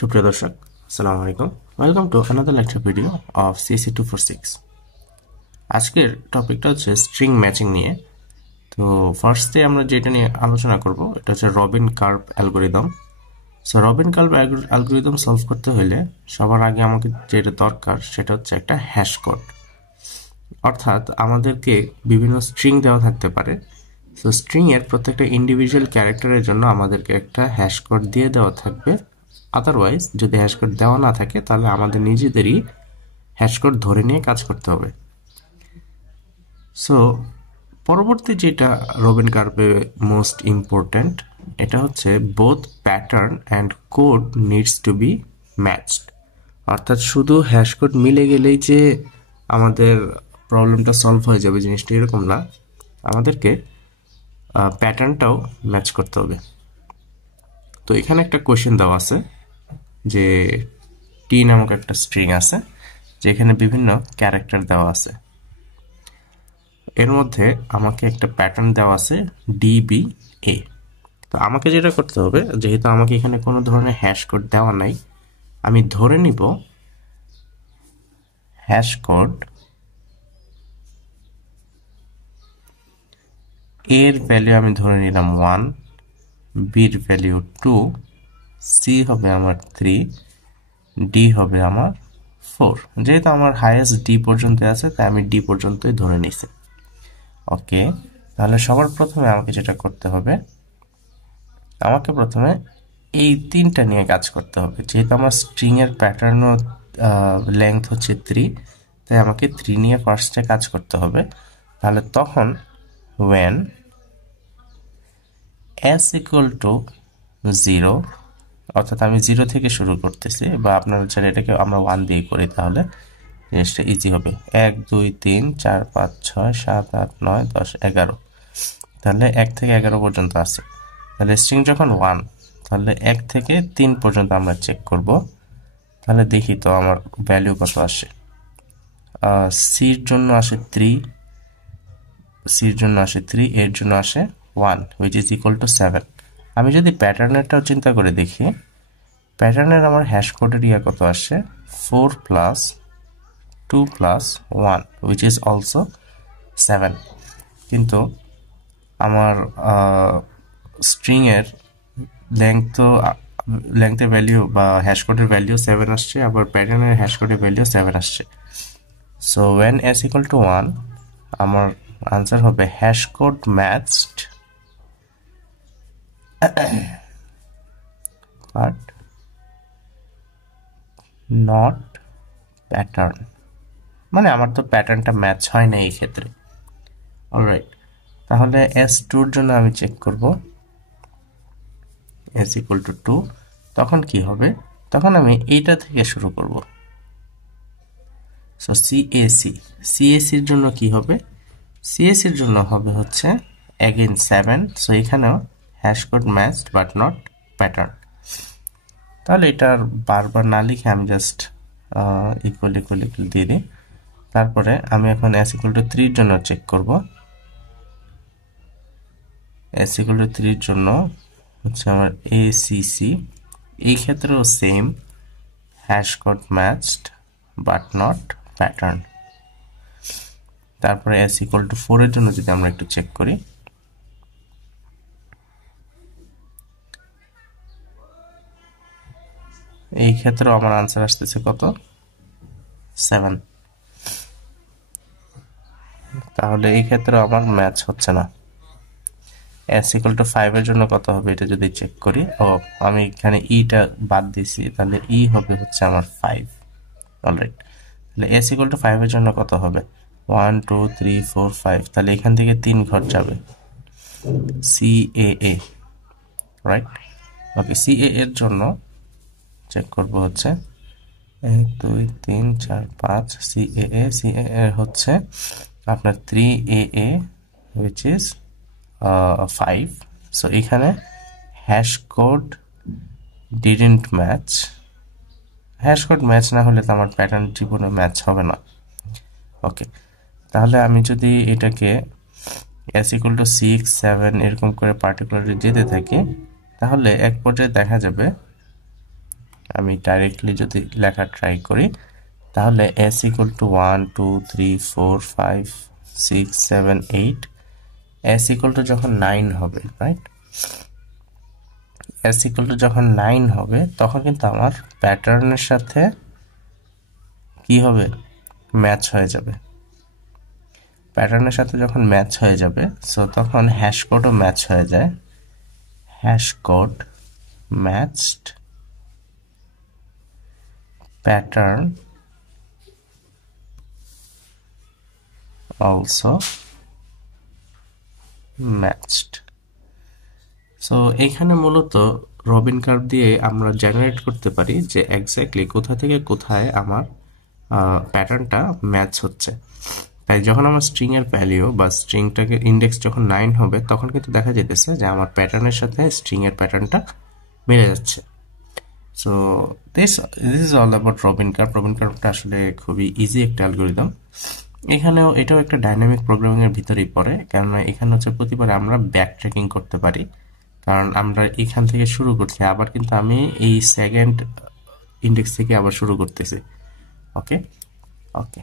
সুপ্রিয় দর্শক, আসসালামু আলাইকুম। Welcome to another lecture video of CSC 246। আজকের টপিকটা হচ্ছে স্ট্রিং ম্যাচিং নিয়ে। তো ফার্স্টে আমরা যেটা নিয়ে আলোচনা করব এটা হচ্ছে Robin curve algorithm. So Robin curve algorithm solve করতে হলে সবার আগে আমাকে যেটা দরকার সেটা হচ্ছে একটা হ্যাশ কোড। অর্থাৎ আমাদেরকে বিভিন্ন স্ট্রিং দেওয়া থাকতে পারে। সো স্ট্রিং এর প্রত্যেকটা ইন্ডিভিজুয়াল ক্যারেক্টারের জন্য আমাদেরকে একটা হ্যাশ কোড দিয়ে দেওয়া থাকবে। আদারওয়াইজ যদি হ্যাশ কোড দেওয়া না থাকে তাহলে আমাদের নিজেদেরই হ্যাশ কোড ধরে নিয়ে কাজ করতে হবে। সো পরবর্তী যেটা রবিন কার্ভে মোস্ট ইম্পর্ট্যান্ট, এটা হচ্ছে both pattern and code needs to be matched. অর্থাৎ শুধু হ্যাশ কোড মিলে গেলেই যে আমাদের প্রবলেমটা সলভ হয়ে যাবে জিনিসটা এরকম না, আমাদেরকে প্যাটার্নটাও ম্যাচ করতে হবে। তো এখানে একটা কোয়েশ্চেন দেওয়া আছে যে টি নামক একটা স্ট্রিং আছে যেখানে বিভিন্ন ক্যারেক্টার দেওয়া আছে। এর মধ্যে আমাকে একটা প্যাটার্ন দেওয়া আছে DBA। তো আমাকে যেটা করতে হবে, যেহেতু আমাকে এখানে কোনো ধরনের হ্যাশ কোড দেওয়া নাই, আমি ধরে নিব হ্যাশ কোড এর ভ্যালু আমি ধরে নিলাম 1, বির ভ্যালু 2, সি হবে আমার 3, ডি হবে আমার 4। যেহেতু আমার হাইয়েস্ট ডি পর্যন্ত আছে তাই আমি ডি পর্যন্তই ধরে নিছি। ওকে, তাহলে সবার প্রথমে আমাকে যেটা করতে হবে, আমাকে প্রথমে এই তিনটা নিয়ে কাজ করতে হবে। যেহেতু আমার স্ট্রিং এর প্যাটার্ন লেংথ হচ্ছে 3, তাই আমাকে 3 নিয়ে ফার্স্টে কাজ করতে হবে। তাহলে তখন when s equal to 0, অর্থাৎ আমি 0 থেকে শুরু করতেছি, বা আপনারা চাইলে এটাকে আমরা 1 দিয়ে করি তাহলে জিনিসটা ইজি হবে। 1 2 3 4 5 6 7 8 9 10 11, তাহলে 1 থেকে 11 পর্যন্ত আছে। তাহলে স্ট্রিং যখন 1, তাহলে 1 থেকে 3 পর্যন্ত আমরা চেক করব। তাহলে দেখি তো আমার ভ্যালু কত আসে। সির জন্য আসে 3, সির জন্য আসে 3, এর জন্য আসে 1, which is equal to 7। আমি যদি প্যাটার্নেরটাও চিন্তা করে দেখি, প্যাটার্নের আমার হ্যাশ কোডের কত আসে 4 plus 2 plus 1, which is also 7। কিন্তু আমার স্ট্রিং এর লেংথের ভ্যালু বা হ্যাশ কোডের ভ্যালু 7 আসছে, আবার প্যাটার্নের হ্যাশ কোডের ভ্যালু 7 আসছে। So when s equal to 1, আমার আনসার হবে hash code matched but not pattern. মানে আমার তো প্যাটার্নটা ম্যাচ হয় না এই ক্ষেত্রে। অলরাইট, তাহলে S2 এর জন্য আমি চেক করব s equal to 2। তখন কি হবে, তখন আমি এইটা থেকে শুরু করব। সো CAC এর জন্য কি হবে, CAC এর জন্য হবে হচ্ছে again 7। সো এখানেও hash code matched but not pattern. তাহলে এটার বারবার না লিখে আমি জাস্ট ইকুয়াল ইকুয়াল ইকুয়াল দিয়ে দিই। তারপরে আমি এখন s equal to 3 এর জন্য চেক করব। s equal to 3 এর জন্য হচ্ছে আমার ACC, এই ক্ষেত্রেও same hash code matched but not pattern. তারপরে s equal to 4 এর জন্য যদি আমরা একটু চেক করি, এই ক্ষেত্রেও আমার আনসার আসতেছে কত, 7। তাহলে এই ক্ষেত্রে আমার ম্যাচ হচ্ছে না। s equal to 5 এর জন্য কত হবে এটা যদি চেক করি, আমি এখানে টা বাদ দিছি, তাহলে হবে হচ্ছে আমার 5। অলরাইট, তাহলে s equal to 5 এর জন্য কত হবে 1 2 3 4 5, তাহলে এখান থেকে 3 ঘর যাবে CAA। রাইট, ওকে, CAA এর জন্য চেক করব হচ্ছে 1 2 3 4 5, CAA হচ্ছে আপনার 3AA, which is 5। সো এখানে hash code didn't match. Hash code match না হলে তো আমার প্যাটার্ন জীবনে ম্যাচ হবে না। ওকে, তাহলে আমি যদি এটাকে s equal to 6 7 এরকম করে পার্টিকুলারলি যেতে থাকি, তাহলে এক পর্যায়ে দেখা যাবে আমি ডাইরেক্টলি যদি লেখা ট্রাই করি তাহলে s equal to 1 2 3 4 5 6 7 8 s equal to যখন 9 হবে, রাইট? s ইকুয়াল টু যখন 9 হবে তখন কিন্তু আমার প্যাটার্নের সাথে কি হবে, ম্যাচ হয়ে যাবে। প্যাটার্নের সাথে যখন ম্যাচ হয়ে যাবে সো তখন হ্যাশ কোডও ম্যাচ হয়ে যায়। Hash code matched pattern also matched. So এখানে মূলত রবিন কার্ভ দিয়ে আমরা জেনারেট করতে পারি যে এক্স্যাক্টলি কোথা থেকে কোথায় আমার প্যাটার্নটা ম্যাচ হচ্ছে। তাই যখন আমার স্ট্রিং এর ভ্যালিউ বা স্ট্রিংটাকে ইন্ডেক্স যখন 9 হবে তখন কিন্তু দেখা যেতেছে যে আমার প্যাটার্নের সাথে স্ট্রিং এর প্যাটার্নটা মিলে যাচ্ছে। So this is all about Robin curve. Robin কার্ভটা আসলে খুবই ইজি একটা অ্যালগোরিদম। এটাও একটা ডাইনামিক প্রোগ্রামিং এর ভিতরেই পড়ে, কারণ এখানে হচ্ছে প্রতিবার আমরা ব্যাক ট্র্যাকিং করতে পারি, কারণ আমরা এখান থেকে শুরু করছি, আবার কিন্তু আমি এই সেকেন্ড ইন্ডেক্স থেকে আবার শুরু করতেছি। ওকে ওকে